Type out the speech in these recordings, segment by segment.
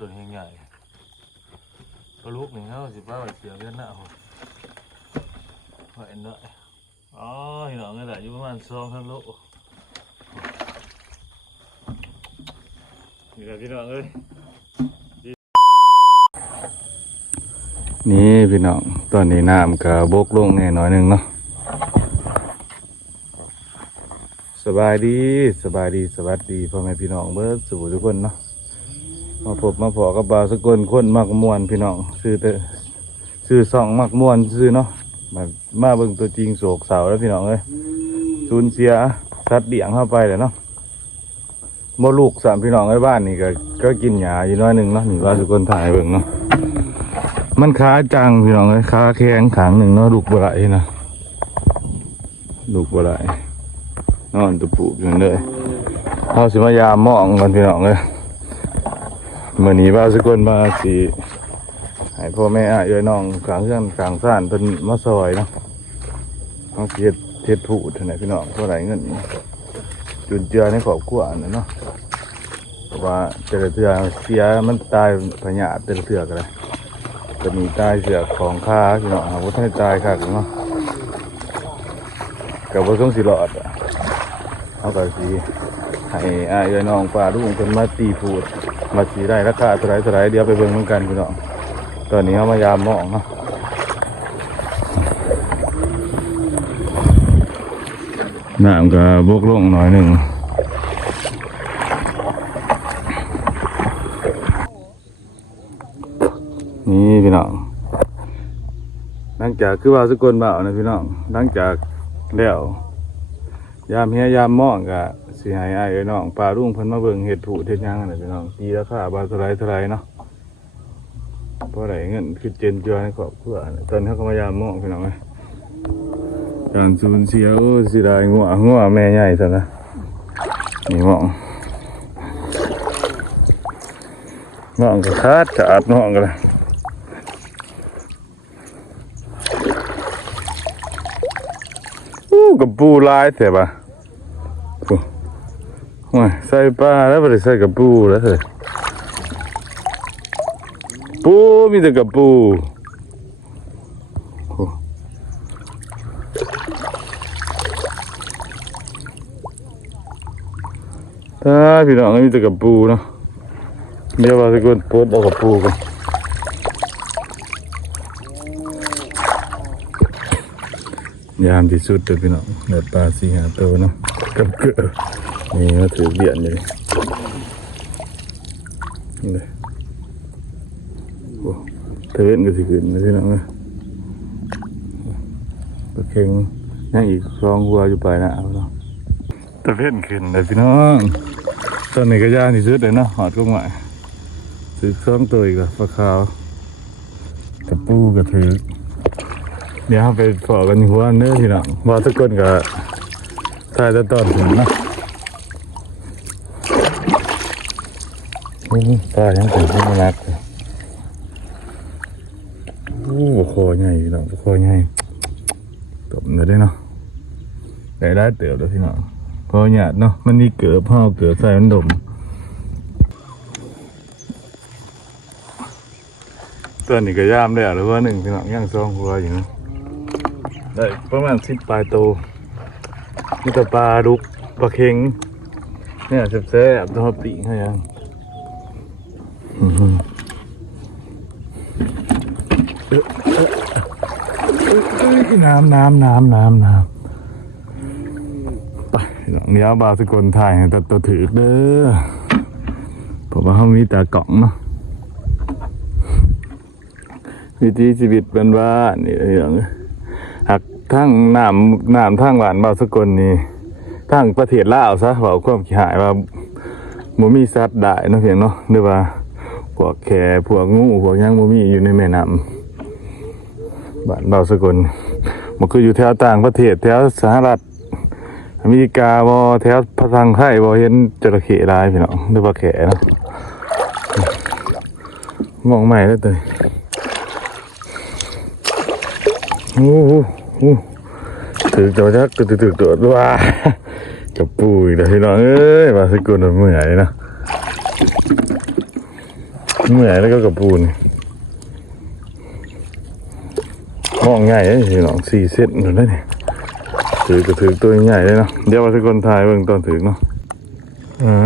ตัวนี้ใหญ่ตัวลูกนี่เขาสิป้าเสียเงินหน้าหัวไหวเนาะอ๋อพี่น้องนี่แหละอยู่ประมาณ2 โลนี่แหละพี่น้องเอ้ยนี่พี่น้องตอนนี้น้ำก็บกลงแน่น้อยนึงเนาะสบายดีสวัสดีพ่อแม่พี่น้องเบิร์ดสู่ทุกคนเนาะมาพบมาพอกับบาวสกลคนมักม่วนพี่น้องซื้อส่องมักม่วนซื้อเนาะมาเบิ่งตัวจริงโศกเศร้าแล้วพี่น้องเอ้ยสูญเสียสัตว์เลี้ยงเข้าไปเลยเนาะมดลูก3พี่น้องในบ้านนี่ก็กินหญ้าอยู่น้อยนึงเนาะนี่บาวสกลถ่ายเบิ่งเนาะมันขาจังพี่น้องเอ้ยขาแข็งขางหนึ่งเนาะลูกบ่ไหลนะลูกบ่ไหลนอนตุปูอยู่เลยเขาสิมายามมองกันพี่น้องเลยเมื่อนี้บาวสกลมาสิให้พ่อแม่เอ้ยน้องกลางเรื่องกลางซ่านเป็นมาซอยเนาะเขาเฮ็ดผูดเท่าไหร่พี่น้องเท่าไหร่เงินจุนเจือในครอบครัวนั่นเนาะเพราะว่าแต่ละเทื่อเสียมันตายพญาแต่ละเทื่อกันเลยจะมีตายเสือของข้าพี่น้องเขาให้ตายค่ะเนาะกับว่าต้องสิหลอดเขาก็สิให้อ้ายน้องป้าลูกคนมาตีพูดมาสีได้ราคาเท่าไรเดี๋ยวไปเบิ่งเหมือนกันพี่น้องตอนนี้เขามายามมองเนาะน้ำก็บกลงหน่อยหนึ่งนี่พี่น้องหลังจากคือว่าสกลบ่าวนะพี่น้องหลังจากแล้วยามเฮียยามมองกะสิให้อ้ายน้องปลารุ่งเพิ่นมาเบิ่งเห็ดผูเฮ็ดหยังน่ะพี่น้องตีราคาบาทเท่าไรเนาะเพราะได้เงินคือเจนจ่อในครอบครัวตอนนี้เขาก็มายามมองพี่น้องเอ้ยการสูญเสียโอ้สิได้งัวแม่ใหญ่ซะนะนี่มองก็ขาดมองกันเลยกับปูลายแต่ปะใส่ปลาแล้วไม่ได้ใส่กับปูแล้วเถอะปูมีแต่กับปูถ้าพี่น้องมีแต่กับปูเนาะเดี๋ยวว่าจะกดปลดเอากับปูกันยามที่สุดเลยพี่น้องเนื้อปลา4-5 ตัวเนาะกับเกลือนี่มาถือเบียนเลยนี่เลยโอ้เทเวนก็สิขึ้นนะพี่น้องตะเข่งยังอีก2 หัวอยู่ไปนะเอาเนาะตะเวนขึ้นเลยพี่น้องตอนนี้ก็ย่างที่สุดเลยเนาะหอดก็ใหม่ถือ2 ตัวอีกแล้วปลาขาวกับปูก็ถือเดี๋ยวไปขอกันหัวเนื้อพี่น้องว่าทุกคนก็ถ่ายตอนถึงนะปลายังถึงที่ไม่รักโอ้คอใหญ่พี่น้องคอใหญ่ตบเนื้อได้เนาะได้เติบเลยพี่น้องพอหยาดเนาะมันมีเกลือพ่อเกลือใส่มันดมตัวนี้ก็ย่ามได้หรือว่า1พี่น้องย่าง2 หัวอยู่นะได้ประมาณ10 ปลายโตนี่แต่ปลาดุกปลาเค็งเนี่ยแซ่บๆทอดปีกให้ยังน้ำไปเดี๋ยวบาสกลถ่ายให้ตัวถือเด้อผมว่าเขามีตากล่องเนาะวิถีชีวิตบ้านๆนี่อย่างหักทั้งน้ำทั้งหวานบาสกลนี่ทั้งประเทศลาวซะว่าความขี้หายว่าบ่มีสัตว์ได้เนาะเพียงเนาะหรือว่าพวกแขพวกงูพวกยังบ่มีอยู่ในแม่น้ำบ้านบาสกลมันคืออยู่แถวต่างประเทศแถวสหรัฐอเมริกาบ่แถวภาคไทยบ่เห็นจระเข้หลายพี่น้องหรือว่าแขเนาะมองใหม่แล้วตัวโอ้โหถือตัวจักถือตัวว้ากับปูอีกแล้วพี่น้องเอ้ยบาสกุลเหนื่อยนะ เมื่อยแล้วก็กระปูนมองง่ายเลยพี่น้อง4 เซนอยู่ได้เนี่ยถือกระถือตัวใหญ่เลยเนาะเดี๋ยวว่าทุกคนถ่ายเบิ่งตอนถือเนาะ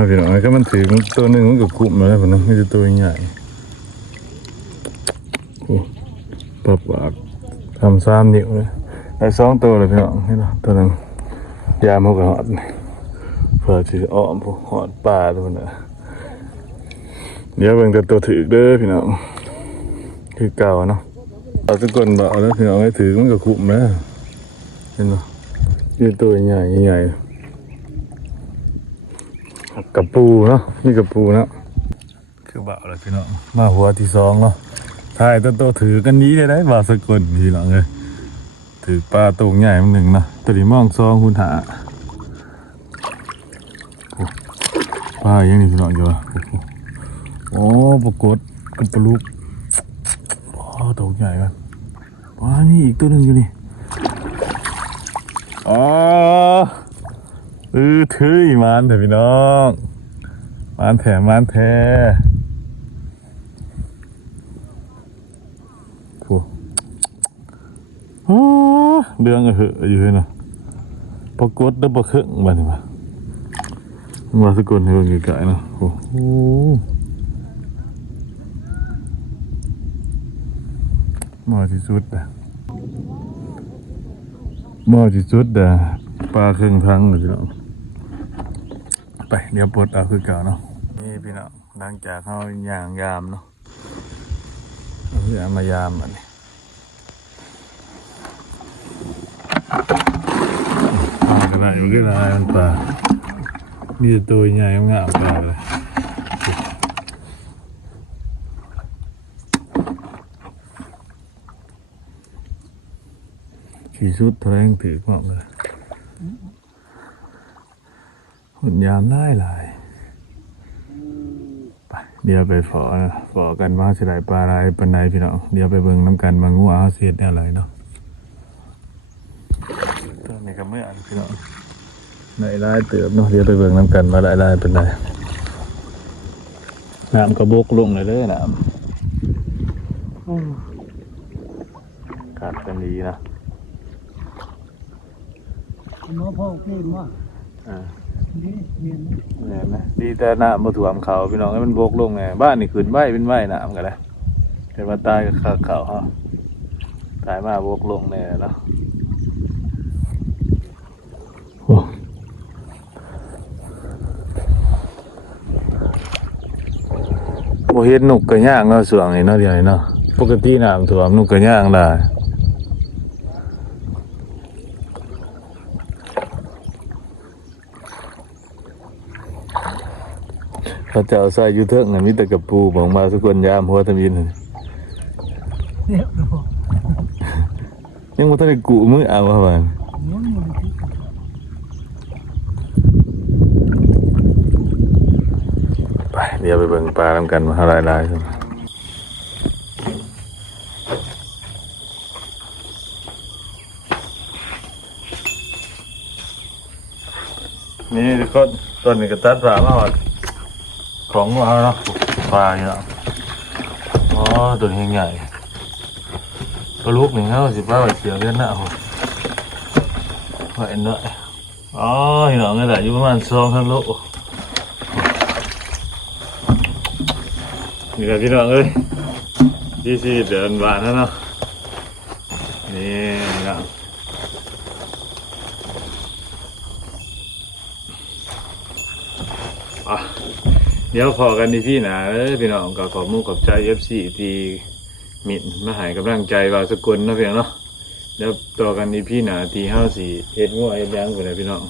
พี่น้องก็มันถือตัวหนึ่งมันก็คุ้มมาแล้วผมนะไม่ใช่ตัวใหญ่ปรับปากทำ3 นิ้วเลยได้2 ตัวเลยพี่น้องนี่เนาะตัวนึงยามเขาก็หอดเพื่อที่อ้อมพวกหอดปลาตัวนั้นเดี๋ยวเบิ่งแต่ตัวถือเด้อพี่น้องคือเก่าเนาะเอาทุกคนบอกแล้วพี่น้องให้ถือมันก็คุ้มนะเห็นไหมยืนตัวใหญ่ใหญ่กระปูเนาะนี่กระปูเนาะคือบ่าวเลยพี่น้องมาหัวที่2เนาะถ่ายตัวถือกันนี้เลยได้บ่าวสกลพี่น้องเลยถือปลาตัวใหญ่มัน1นะตัวนี้มอง2 คูณ 5ปลาอย่างนี้พี่น้องอยู่วะโอ้ปรากฏกับปลาลูกตัวใหญ่กันว้านี่อีกตัวหนึ่งอยู่นี่ถือมันเถอะพี่น้องมันแท้โอ้เดืองเหอะอยู่เลยนะปรากฏแล้วปลาเครื่องมาหนิมาสกุลเฮงไกลๆนะโอ้โหมาที่สุดอะปลาเครื่องทั้งเลยพี่น้องไปเดี๋ยวปลดเอาคือเก่าเนาะนี่พี่น้องหลังจากเขาย่างยามเนาะเอามายามอันนี้กระไรอยู่ก็ได้มันปลามีแต่ตัวใหญ่งามปลาเลยขี่สุดแรงถือมากเลยหุ่นยามได้หลายไปเดี๋ยวไปฝอกันว่าสิได้ปลาอะไรปันใดพี่น้องเดี๋ยวไปเบิ่งน้ำกันบางงูเอาเสียดได้อะไรเนาะตัวนี้ก็เมื่อพี่น้องในลายเติบเนาะเดี๋ยวไปเบิ่งน้ำกันมาลายเป็นไรน้ำกระบกลงเลยเด้อน้ำกัดกันดีนะน้องพ่อเก่งมากดีเรียนนะดีแต่น้ำมาถ่วมเขาพี่น้องให้มันบกลงไงบ้านนี่ขึ้นใบเป็นใบน้ำกันเลยแต่ว่าตายก็ขาเขาฮะตายมาบกลงเนี่ยแล้วโมเห็นนกกระย่างเนาะสวงนี่เนาะเดี๋ยวนี้เนาะปกติน้ำถ่วมนกกระย่างได้เขาจะเอาใส่ยูเทิร์กนะมิตรกับปูบอกมาสกุลยามหัวทำยินยังไม่ทันได้กุมือเอาครับบ้านไปเดี๋ยวไปเบิ่งปลาทำกันมาหลายๆใช่ไหมนี่ทุกคนตอนนี้ก็ตัดปลามาหมดของเราเนาะปลาเนาะตัวนี้ใหญ่ปลาลูกหนึ่งเขาสิปลาใบเขียวเลี้ยนหน้าหัวไหวเนาะเห็นหรอไงแหละอยู่ประมาณ2 โลนี่แหละพี่น้องเอ้ยที่เดินบานแล้วเนาะนี่นะเดี๋ยวพอกันที่พี่นะพี่น้องก็ขอมุ่งกับใจ FC ที่มิดมาหายกำลังใจว่าสกุลนะเพียงเนาะเดี๋ยวต่อกันที่พี่นะที่54เฮ็ดงัวเฮ็ดยังคนไหนพี่น้อง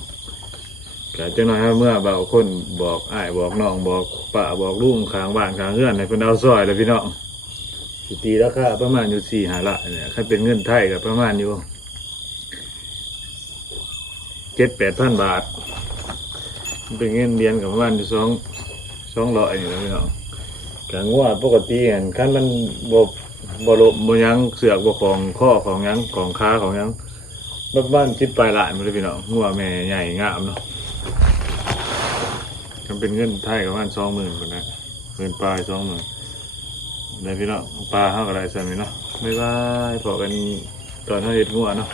ก็จังหน่อยเมื่อบ่าวคนบอกอ้ายบอกน้องบอกป้าบอกลุงข้างบ้านข้างเรือนในเพิ่นเอาซอยแล้วพี่น้องสิตีราคาประมาณอยู่4-5 ล้านเนี่ยถ้าเป็นเงินไทยก็ประมาณอยู่ 7-8,000 บาทเป็นเงินเดือนกับประมาณอยู่200อยู่แล้วพี่น้องการงัวปกติเห็นคันมันบ่ลบยังเสือกบ่ของข้อของยังของขาของยังบ้าน10 ปลายล้านเลยพี่น้องงัวแม่ใหญ่งามเนาะมันเป็นเงินไทยประมาณ 20,000 คนนะเงินปลาย 20,000 ได้พี่น้องปลาเฮาก็ได้ซั่นนี่เนาะบ๊ายบายพอกันตอนเฮาเฮ็ดงัวเนาะ